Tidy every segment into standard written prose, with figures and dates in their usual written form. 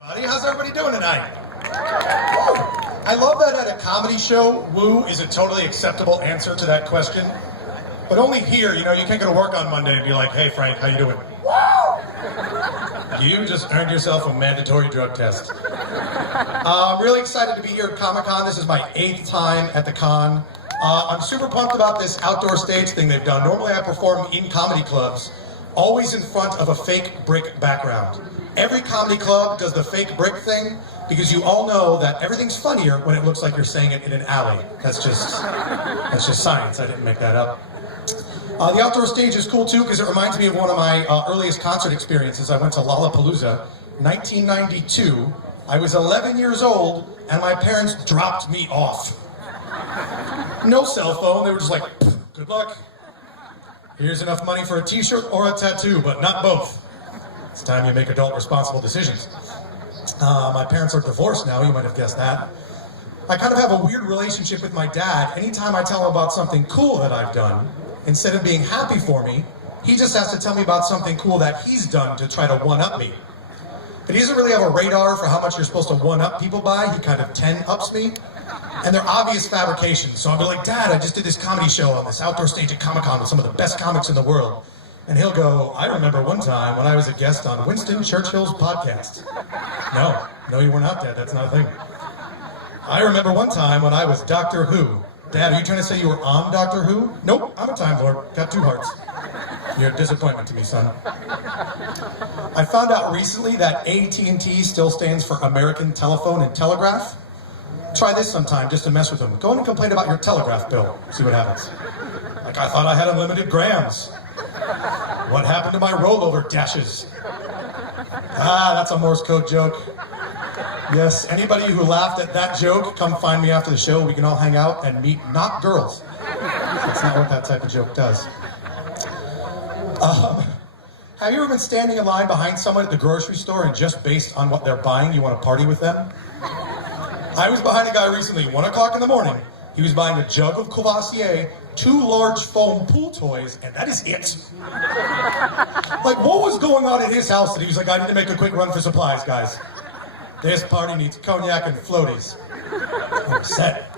Buddy, how's everybody doing tonight? I love that at a comedy show, woo is a totally acceptable answer to that question. But only here, you can't go to work on Monday and be like, hey Frank, how you doing? Woo! You just earned yourself a mandatory drug test. I'm really excited to be here at Comic-Con. This is my 8th time at the con. I'm super pumped about this outdoor stage thing they've done. Normally I perform in comedy clubs, always in front of a fake brick background. Every comedy club does the fake brick thing because you all know that everything's funnier when it looks like you're saying it in an alley. That's just science. I didn't make that up. The outdoor stage is cool too because it reminds me of one of my earliest concert experiences. I went to Lollapalooza, 1992. I was 11 years old and my parents dropped me off. No cell phone. They were just like, good luck. Here's enough money for a t-shirt or a tattoo, but not both. It's time you make adult responsible decisions. My parents are divorced now, you might have guessed that. I kind of have a weird relationship with my dad. Anytime I tell him about something cool that I've done, instead of being happy for me, he just has to tell me about something cool that he's done to try to one-up me. But he doesn't really have a radar for how much you're supposed to one-up people by. He kind of 10-ups me. And they're obvious fabrications. So I'll be like, Dad, I just did this comedy show on this outdoor stage at Comic-Con with some of the best comics in the world. And he'll go, I remember one time when I was a guest on Winston Churchill's podcast. No, you were not, Dad. That's not a thing. I remember one time when I was Doctor Who. Dad, are you trying to say you were on Doctor Who? Nope, I'm a Time Lord. Got 2 hearts. You're a disappointment to me, son. I found out recently that AT&T still stands for American Telephone and Telegraph. Try this sometime just to mess with them. Go in and complain about your telegraph bill. See what happens. Like, I thought I had unlimited grams. What happened to my rollover dashes? That's a Morse code joke. Yes, anybody who laughed at that joke, come find me after the show. We can all hang out and meet not girls. That's not what that type of joke does. Have you ever been standing in line behind someone at the grocery store and just based on what they're buying, you want to party with them? I was behind a guy recently, 1 o'clock in the morning. He was buying a jug of Courvoisier, 2 large foam pool toys, and that is it. Like, what was going on at his house that he was like, I need to make a quick run for supplies, guys. This party needs cognac and floaties. I'm set.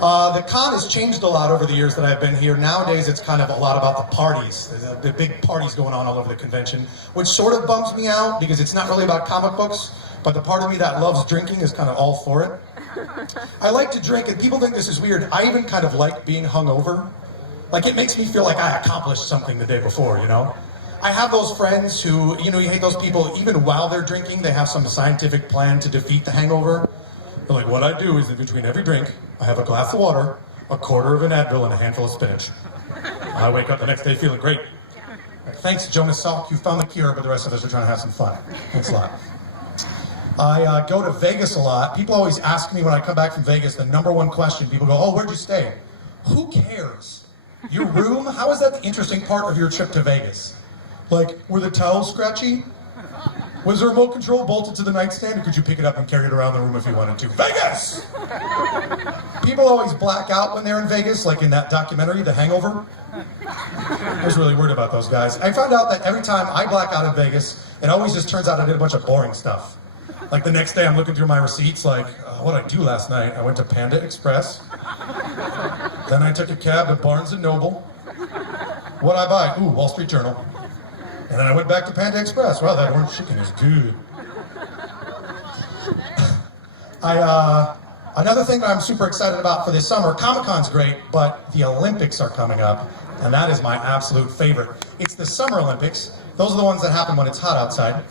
The con has changed a lot over the years that I've been here. Nowadays, it's kind of a lot about the parties. The big parties going on all over the convention, which sort of bums me out because it's not really about comic books, but the part of me that loves drinking is kind of all for it. I like to drink, and people think this is weird. I even kind of like being hungover. Like, it makes me feel like I accomplished something the day before, I have those friends who, you hate those people, even while they're drinking, they have some scientific plan to defeat the hangover. They're like, what I do is in between every drink, I have a glass of water, a quarter of an Advil, and a handful of spinach. I wake up the next day feeling great. Thanks, Jonas Salk, you found the cure, but the rest of us are trying to have some fun. Thanks a lot. I go to Vegas a lot. People always ask me when I come back from Vegas, the #1 question. People go, oh, where'd you stay? Who cares? Your room? How is that the interesting part of your trip to Vegas? Like, were the towels scratchy? Was the remote control bolted to the nightstand, or could you pick it up and carry it around the room if you wanted to? Vegas! People always black out when they're in Vegas, like in that documentary, The Hangover. I was really worried about those guys. I found out that every time I black out in Vegas, it always just turns out I did a bunch of boring stuff. Like the next day I'm looking through my receipts like, what'd I do last night? I went to Panda Express. Then I took a cab to Barnes & Noble. What'd I buy? Ooh, Wall Street Journal. And then I went back to Panda Express. Wow, that orange chicken is good. Another thing that I'm super excited about for this summer, Comic-Con's great, but the Olympics are coming up, and that is my absolute favorite. It's the Summer Olympics. Those are the ones that happen when it's hot outside.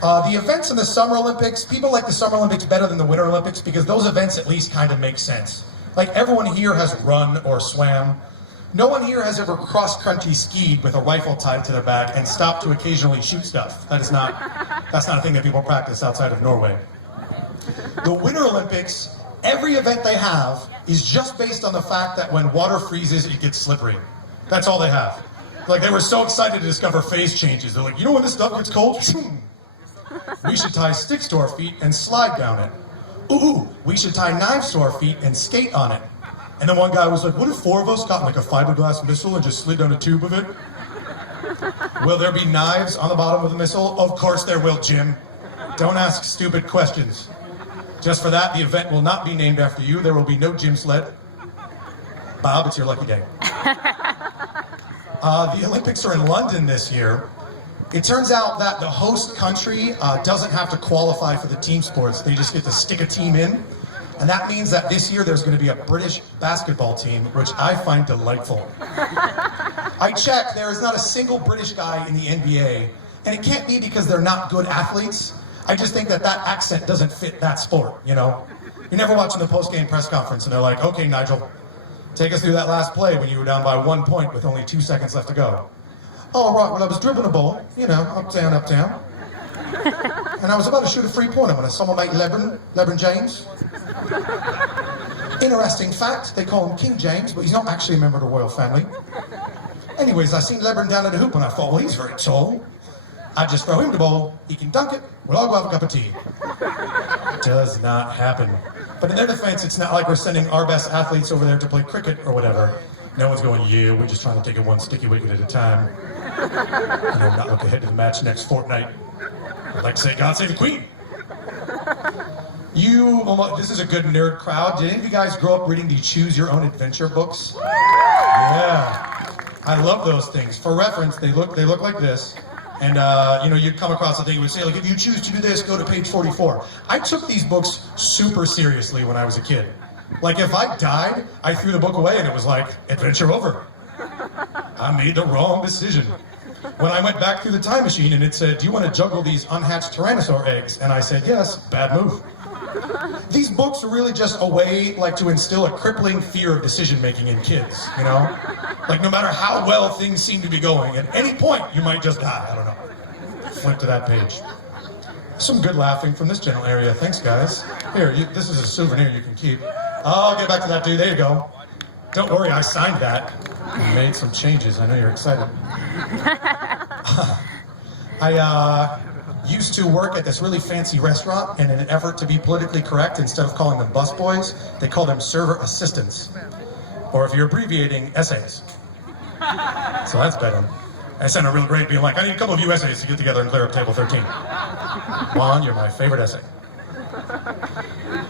The events in the Summer Olympics, people like the Summer Olympics better than the Winter Olympics because those events at least kind of make sense. Like, everyone here has run or swam. No one here has ever cross-country skied with a rifle tied to their back and stopped to occasionally shoot stuff. That's not a thing that people practice outside of Norway. The Winter Olympics, every event they have is just based on the fact that when water freezes, it gets slippery. That's all they have. Like, they were so excited to discover phase changes. They're like, you know when this stuff gets cold? We should tie sticks to our feet and slide down it. Ooh, we should tie knives to our feet and skate on it. And then one guy was like, what if 4 of us got like a fiberglass missile and just slid down a tube of it? Will there be knives on the bottom of the missile? Of course there will, Jim. Don't ask stupid questions. Just for that, the event will not be named after you. There will be no gym sled. Bob, it's your lucky day. The Olympics are in London this year. It turns out that the host country doesn't have to qualify for the team sports. They just get to stick a team in. And that means that this year there's going to be a British basketball team, which I find delightful. I checked, there is not a single British guy in the NBA. And it can't be because they're not good athletes. I just think that that accent doesn't fit that sport, you know? You're never watching the post-game press conference and they're like, okay, Nigel, take us through that last play when you were down by 1 point with only 2 seconds left to go. Oh, right, well, I was dribbling the ball, you know, up, down, up, down. And I was about to shoot a three-pointer when I saw my mate LeBron James. Interesting fact, they call him King James, but he's not actually a member of the royal family. Anyways, I seen LeBron down at the hoop and I thought, well, he's very tall. I just throw him the ball, he can dunk it, we'll all go have a cup of tea. Does not happen. But in their defense, it's not like we're sending our best athletes over there to play cricket or whatever. No one's going, yeah, we're just trying to take it one sticky wicket at a time. And then not look ahead to the match next fortnight. I'd like to say, God save the Queen. This is a good nerd crowd. Did any of you guys grow up reading the Choose Your Own Adventure books? Yeah. I love those things. For reference, they look like this. And, you'd come across a thing that would say, like, if you choose to do this, go to page 44. I took these books super seriously when I was a kid. Like, if I died, I threw the book away and it was like, adventure over. I made the wrong decision. When I went back through the time machine and it said, do you want to juggle these unhatched tyrannosaur eggs? And I said, yes, bad move. These books are really just a way, like, to instill a crippling fear of decision-making in kids, you know? Like, no matter how well things seem to be going, at any point, you might just die. I don't know. Flip to that page. Some good laughing from this general area. Thanks, guys. Here, this is a souvenir you can keep. I'll get back to that, dude. There you go. Don't worry, I signed that. I made some changes. I know you're excited. I used to work at this really fancy restaurant, and in an effort to be politically correct, instead of calling them busboys, they call them server assistants. Or if you're abbreviating, essays. So that's better. I sent a real great being like, I need a couple of you essays to get together and clear up table 13. Juan, you're my favorite essay.